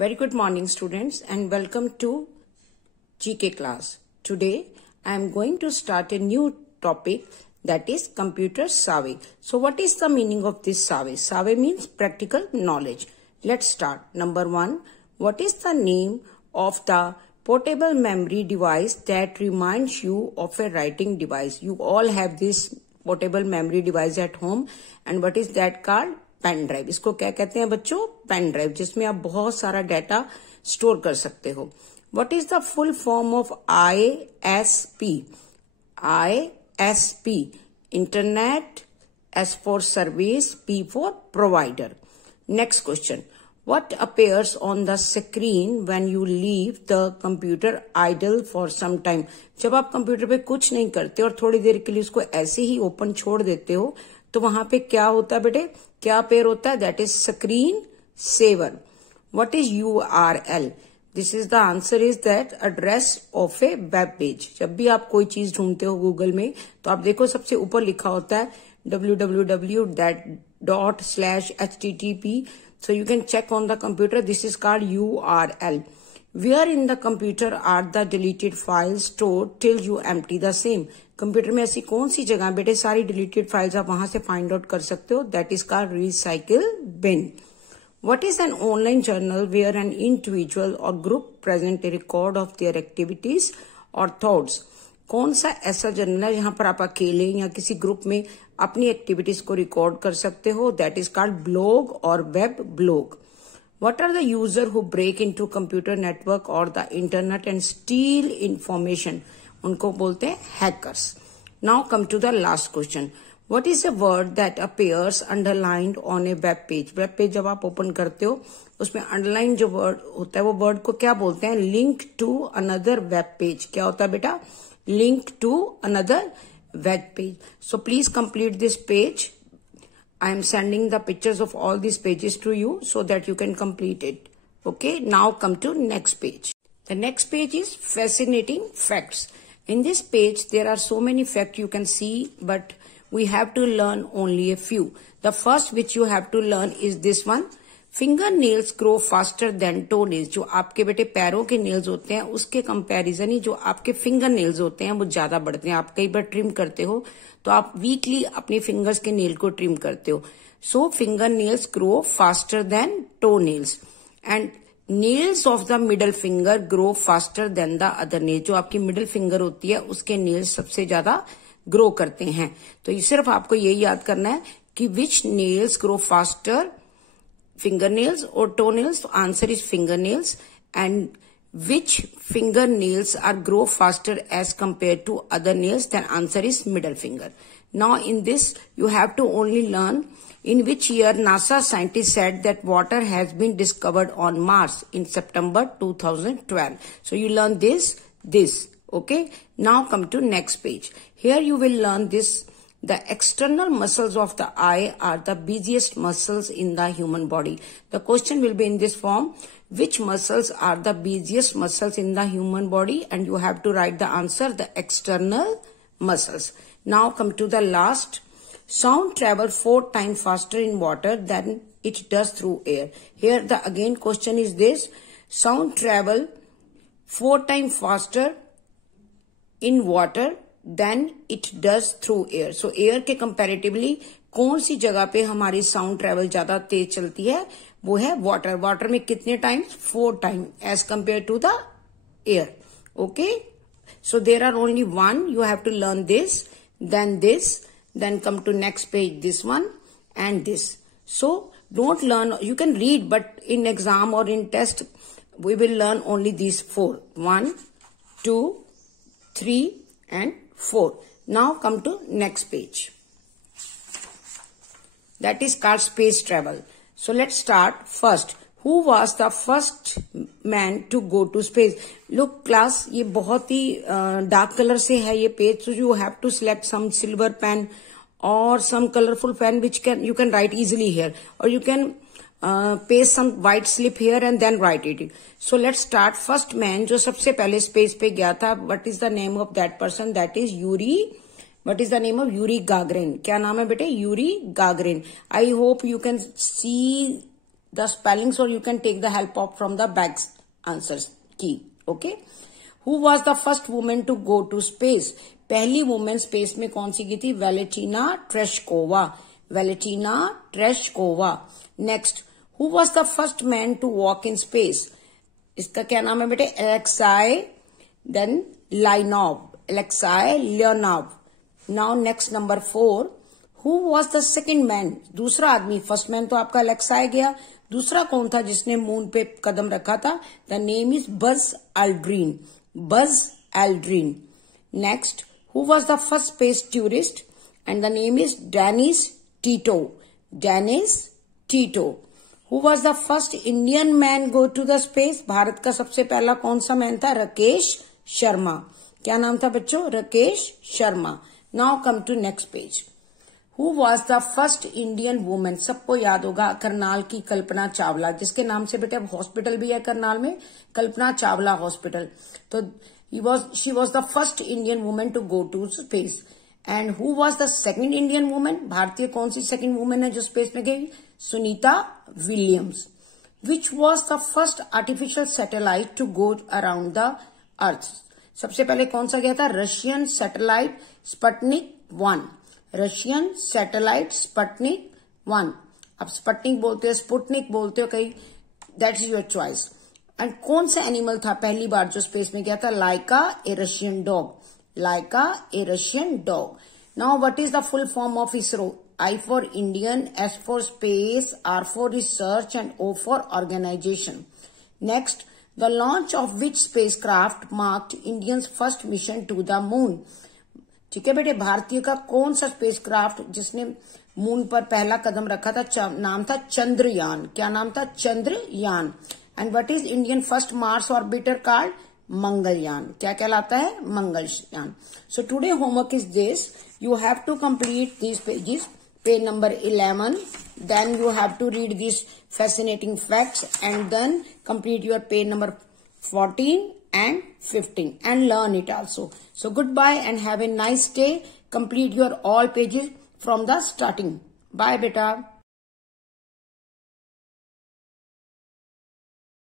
Very good morning students and welcome to GK class. Today I am going to start a new topic, that is computer savvy. So what is the meaning of this savvy? Savvy means practical knowledge. Let's start. Number 1, what is the name of the portable memory device that reminds you of a writing device? You all have this portable memory device at home, and what is that called? Pen drive. इसको क्या कहते हैं बच्चों? Pen drive, जिसमें आप बहुत सारा data store कर सकते हो. What is the full form of ISP? ISP, internet, S for service, P for provider. Next question. What appears on the screen when you leave the computer idle for some time? जब आप computer पे कुछ नहीं करते और थोड़ी देर के लिए उसको ऐसे ही ओपन छोड़ देते हो तो वहां पे क्या होता है बेटे? क्या पेयर होता है? That is screen saver. What is URL? This is the answer is that address of a web page. जब भी आप कोई चीज ढूंढते हो गूगल में तो आप देखो सबसे ऊपर लिखा होता है www.http. So you can check on the computer. This is called URL. Where in the computer are the deleted files stored till you empty the same? Computer में ऐसी कौन सी जगह बेटे सारी डिलीटेड फाइल्स आप वहां से फाइंड आउट कर सकते हो? That is called recycle bin. What is an online journal where an individual or group present a record of their activities or thoughts? कौन सा ऐसा जर्नल है जहां पर आप अकेले या किसी ग्रुप में अपनी एक्टिविटीज को रिकॉर्ड कर सकते हो? दैट इज कॉल्ड ब्लॉग और web blog. What are the user who break into computer network or the internet and steal information? उनको बोलते हैं hackers. Now come to the last question. What is a word that appears underlined on a web page? Web page जब आप open करते हो उसमें underline जो word होता है वो word को क्या बोलते हैं? Link to another web page. क्या होता है बेटा? Link to another web page. So please complete this page. I am sending the pictures of all these pages to you so that you can complete it. Okay, now come to next page. The next page is fascinating facts. In this page, there are so many facts you can see, but we have to learn only a few. The first which you have to learn is this one. Fingernails grow faster than toenails. जो आपके बेटे पैरों के nails होते हैं उसके comparison ही जो आपके फिंगर नेल्स होते हैं वो ज्यादा बढ़ते हैं. आप कई बार ट्रिम करते हो तो आप वीकली अपने फिंगर्स के नेल को ट्रिम करते हो. So finger nails grow faster than toe nails and nails of the middle finger grow faster than the other nail. जो आपकी मिडल फिंगर होती है उसके नेल्स सबसे ज्यादा ग्रो करते हैं. तो ये सिर्फ आपको यही याद करना है कि which nails grow faster, fingernails or toenails. So answer is fingernails. And which fingernails are grow faster as compared to other nails? Then answer is middle finger. Now in this you have to only learn in which year NASA scientists said that water has been discovered on Mars in September 2012. So you learn this. Okay. Now come to next page. Here you will learn this. The external muscles of the eye are the busiest muscles in the human body. The question will be in this form. Which muscles are the busiest muscles in the human body? And you have to write the answer, the external muscles. Now come to the last. Sound travels 4 times faster in water than it does through air. Here the again question is this. Sound travel 4 times faster in water than it does through air. So air के comparatively कौन सी जगह पे हमारी sound travel ज्यादा तेज चलती है? वो है वाटर. वाटर में कितने times? 4 time as compare to the air. Okay, so there are only 1. You have to learn this, then come to next page, this one and this. So don't learn, you can read but in exam or in test we will learn only this 4. 1, 2, 3 and 4. Now come to next page. That is called space travel. So let's start first. Who was the first man to go to space? Look class, ये बहुत ही dark colour से है ये page. So you have to select some silver pen or some colorful pen which you can write easily here, or you can paste some white slip here and then write it. So let's start. First man जो सबसे पहले space पे गया था, what is the name of that person? That is Yuri. What is the name of Yuri Gagarin? क्या नाम है बेटे? Yuri Gagarin. I hope you can see the spellings or you can take the help of from the back answers key. Okay. Who was the first woman to go to space? पहली women space में कौन सी गई थी? Valentina Tereshkova. Valentina Tereshkova. Next, who was the first man to walk in space? इसका क्या नाम है बेटे? एलेक्साई देन Leonov. Alexei Leonov. Now next number 4, who was the second man? दूसरा आदमी. फर्स्ट मैन तो आपका एलेक्साई गया, दूसरा कौन था जिसने मून पे कदम रखा था? The name is Buzz Aldrin. Buzz Aldrin. Next, who was the first space tourist? And the name is Dennis Tito. Dennis Tito. Who was the first Indian man go to the space? Bharat का सबसे पहला कौन सा man था? राकेश शर्मा. क्या नाम था बच्चों? Rakesh Sharma. Now come to next page. Who was the first Indian woman? सबको याद होगा करनाल की कल्पना चावला, जिसके नाम से बेटे अब हॉस्पिटल भी है करनाल में, कल्पना चावला हॉस्पिटल. तो she was the first Indian woman to go to space. And who was the second Indian woman? भारतीय कौन सी second woman है जो स्पेस में गई? Sunita Williams. Which was the first artificial satellite to go around the earth? सबसे पहले कौन सा गया था? Russian satellite Sputnik 1. Russian satellite Sputnik 1. अब स्पुतनिक बोलते हो, स्पुतनिक बोलते हो, कहीं that is your choice. And कौन सा एनिमल था पहली बार जो स्पेस में गया था? Laika a Russian dog. Laika a Russian dog. Now what is the full form of ISRO? I for Indian, S for space, R for research and O for organisation. Next, the launch of which spacecraft marked Indians first mission to the moon? ठीक है बेटे, भारतीय का कौन सा space craft जिसने moon पर पहला कदम रखा था? नाम था चंद्रयान. क्या नाम था? Chandrayaan. And what is Indian first Mars orbiter card? Mangalyaan. क्या कहलाता है? Mangalyaan. So today homework is this. You have to complete this pages. Page number 11. Then you have to read this fascinating facts and then complete your page number 14 and 15 and learn it also. So goodbye and have a nice day. Complete your all pages from the starting. Bye beta.